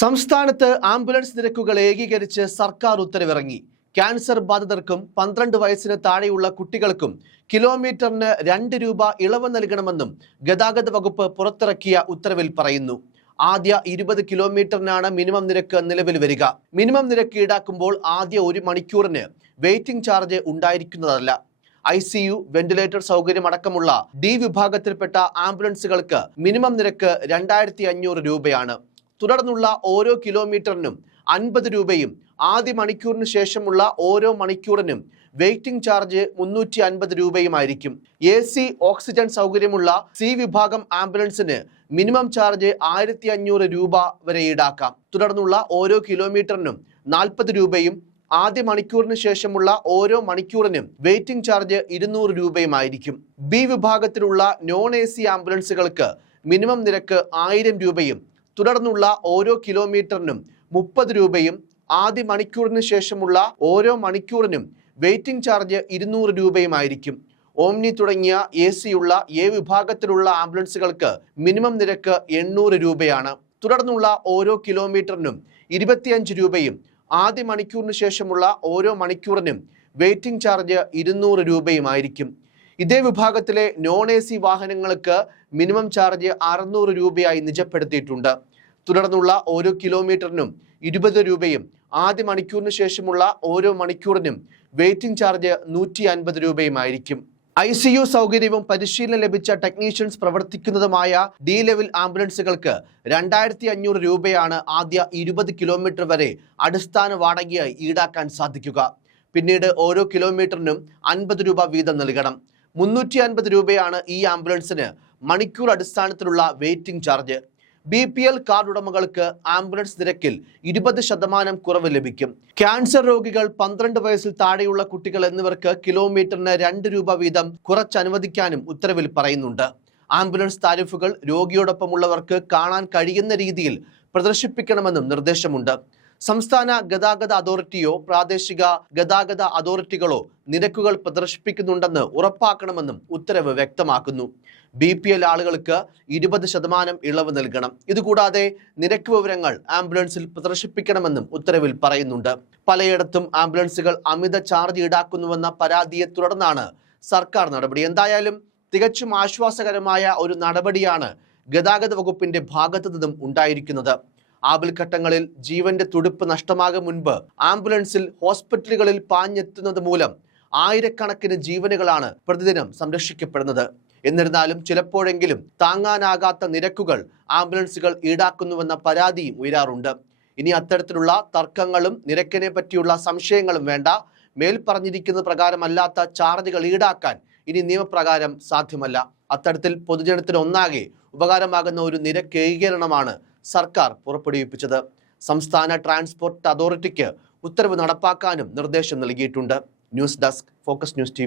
സംസ്ഥാനത്ത് ആംബുലൻസ് നിരക്കുകൾ ഏകീകരിച്ച് സർക്കാർ ഉത്തരവിറങ്ങി. ക്യാൻസർ ബാധിതർക്കും പന്ത്രണ്ട് വയസ്സിന് താഴെയുള്ള കുട്ടികൾക്കും കിലോമീറ്ററിന് രണ്ട് രൂപ ഇളവ് നൽകണമെന്നും ഗതാഗത വകുപ്പ് പുറത്തിറക്കിയ ഉത്തരവിൽ പറയുന്നു. ആദ്യ ഇരുപത് കിലോമീറ്ററിനാണ് മിനിമം നിരക്ക് നിലവിൽ വരിക. മിനിമം നിരക്ക് ഈടാക്കുമ്പോൾ ആദ്യ ഒരു മണിക്കൂറിന് വെയിറ്റിംഗ് ചാർജ് ഉണ്ടായിരിക്കുന്നതല്ല. ഐ സി യു വെന്റിലേറ്റർ സൗകര്യമടക്കമുള്ള ഡി വിഭാഗത്തിൽപ്പെട്ട ആംബുലൻസുകൾക്ക് മിനിമം നിരക്ക് രണ്ടായിരത്തി അഞ്ഞൂറ് രൂപയാണ്. തുടർന്നുള്ള ഓരോ കിലോമീറ്ററിനും അൻപത് രൂപയും ആദ്യ മണിക്കൂറിന് ശേഷമുള്ള ഓരോ മണിക്കൂറിനും വെയിറ്റിംഗ് ചാർജ് മുന്നൂറ്റി അൻപത് രൂപയുമായിരിക്കും. എ സി ഓക്സിജൻ സൗകര്യമുള്ള സി വിഭാഗം ആംബുലൻസിന് മിനിമം ചാർജ് ആയിരത്തി അഞ്ഞൂറ് രൂപ വരെ ഈടാക്കാം. തുടർന്നുള്ള ഓരോ കിലോമീറ്ററിനും നാൽപ്പത് രൂപയും ആദ്യ മണിക്കൂറിന് ശേഷമുള്ള ഓരോ മണിക്കൂറിനും വെയിറ്റിംഗ് ചാർജ് ഇരുന്നൂറ് രൂപയുമായിരിക്കും. ബി വിഭാഗത്തിലുള്ള നോൺ എ സി ആംബുലൻസുകൾക്ക് മിനിമം നിരക്ക് ആയിരം രൂപയും തുടർന്നുള്ള ഓരോ കിലോമീറ്ററിനും മുപ്പത് രൂപയും ആദ്യ മണിക്കൂറിന് ശേഷമുള്ള ഓരോ മണിക്കൂറിനും വെയിറ്റിംഗ് ചാർജ് ഇരുന്നൂറ് രൂപയുമായിരിക്കും. ഓംനി തുടങ്ങിയ എ സിയുള്ള എ വിഭാഗത്തിലുള്ള ആംബുലൻസുകൾക്ക് മിനിമം നിരക്ക് എണ്ണൂറ് രൂപയാണ്. തുടർന്നുള്ള ഓരോ കിലോമീറ്ററിനും ഇരുപത്തിയഞ്ച് രൂപയും ആദ്യ മണിക്കൂറിന് ശേഷമുള്ള ഓരോ മണിക്കൂറിനും വെയിറ്റിംഗ് ചാർജ് ഇരുന്നൂറ് രൂപയുമായിരിക്കും. ഇതേ വിഭാഗത്തിലെ നോൺ എ സി വാഹനങ്ങൾക്ക് മിനിമം ചാർജ് അറുന്നൂറ് രൂപയായി നിജപ്പെടുത്തിയിട്ടുണ്ട്. തുടർന്നുള്ള ഓരോ കിലോമീറ്ററിനും ഇരുപത് രൂപയും ആദ്യ മണിക്കൂറിന് ശേഷമുള്ള ഓരോ മണിക്കൂറിനും വെയിറ്റിംഗ് ചാർജ് നൂറ്റി അൻപത് രൂപയുമായിരിക്കും. ഐ സി യു സൗകര്യവും പരിശീലനം ലഭിച്ച ടെക്നീഷ്യൻസ് പ്രവർത്തിക്കുന്നതുമായ ഡി ലെവൽ ആംബുലൻസുകൾക്ക് രണ്ടായിരത്തി അഞ്ഞൂറ് രൂപയാണ് ആദ്യ ഇരുപത് കിലോമീറ്റർ വരെ അടിസ്ഥാന വാടകയായി ഈടാക്കാൻ സാധിക്കുക. പിന്നീട് ഓരോ കിലോമീറ്ററിനും അൻപത് രൂപ വീതം നൽകണം. മുന്നൂറ്റി അൻപത് രൂപയാണ് ഈ ആംബുലൻസിന് മണിക്കൂർ അടിസ്ഥാനത്തിലുള്ള waiting charge. B P L card ഉടമകൾക്ക് ആംബുലൻസ് നിരക്കിൽ ഇരുപത് ശതമാനം കുറവ് ലഭിക്കും. ക്യാൻസർ രോഗികൾ പന്ത്രണ്ട് വയസ്സിൽ താഴെയുള്ള കുട്ടികൾ എന്നിവർക്ക് കിലോമീറ്ററിന് രണ്ട് രൂപ വീതം കുറച്ചനുവദിക്കാനും ഉത്തരവിൽ പറയുന്നുണ്ട്. ആംബുലൻസ് താരിഫുകൾ രോഗിയോടൊപ്പമുള്ളവർക്ക് കാണാൻ കഴിയുന്ന രീതിയിൽ പ്രദർശിപ്പിക്കണമെന്നും നിർദ്ദേശമുണ്ട്. സംസ്ഥാന ഗതാഗത അതോറിറ്റിയോ പ്രാദേശിക ഗതാഗത അതോറിറ്റികളോ നിരക്കുകൾ പ്രദർശിപ്പിക്കുന്നുണ്ടെന്ന് ഉറപ്പാക്കണമെന്നും ഉത്തരവ് വ്യക്തമാക്കുന്നു. ബി പി എൽ ആളുകൾക്ക് ഇരുപത് ശതമാനം ഇളവ് നൽകണം. ഇതുകൂടാതെ നിരക്ക് വിവരങ്ങൾ ആംബുലൻസിൽ പ്രദർശിപ്പിക്കണമെന്നും ഉത്തരവിൽ പറയുന്നുണ്ട്. പലയിടത്തും ആംബുലൻസുകൾ അമിത ചാർജ് ഈടാക്കുന്നുവെന്ന പരാതിയെ തുടർന്നാണ് സർക്കാർ നടപടി. എന്തായാലും തികച്ചും ആശ്വാസകരമായ ഒരു നടപടിയാണ് ഗതാഗത വകുപ്പിന്റെ ഭാഗത്തു നിന്നും ഉണ്ടായിരിക്കുന്നത്. ആപൽഘട്ടങ്ങളിൽ ജീവന്റെ തുടിപ്പ് നഷ്ടമാകും മുൻപ് ആംബുലൻസിൽ ഹോസ്പിറ്റലുകളിൽ പാഞ്ഞെത്തുന്നത് മൂലം ആയിരക്കണക്കിന് ജീവനുകളാണ് പ്രതിദിനം സംരക്ഷിക്കപ്പെടുന്നത്. എന്നിരുന്നാലും ചിലപ്പോഴെങ്കിലും താങ്ങാനാകാത്ത നിരക്കുകൾ ആംബുലൻസുകൾ ഈടാക്കുന്നുവെന്ന പരാതിയും ഉയരാറുണ്ട്. ഇനി അത്തരത്തിലുള്ള തർക്കങ്ങളും നിരക്കിനെ പറ്റിയുള്ള സംശയങ്ങളും വേണ്ട. മേൽ പറഞ്ഞിരിക്കുന്ന പ്രകാരമല്ലാത്ത ചാർജുകൾ ഈടാക്കാൻ ഇനി നിയമപ്രകാരം സാധ്യമല്ല. അത്തരത്തിൽ പൊതുജനത്തിന് ഒന്നാകെ ഉപകാരമാകുന്ന ഒരു നിരക്ക് ഏകീകരണമാണ് സർക്കാർ പുറപ്പെടുവിപ്പിച്ചത്. സംസ്ഥാന ട്രാൻസ്പോർട്ട് അതോറിറ്റിക്ക് ഉത്തരവ് നടപ്പാക്കാനും നിർദ്ദേശം നൽകിയിട്ടുണ്ട്. News desk focus news T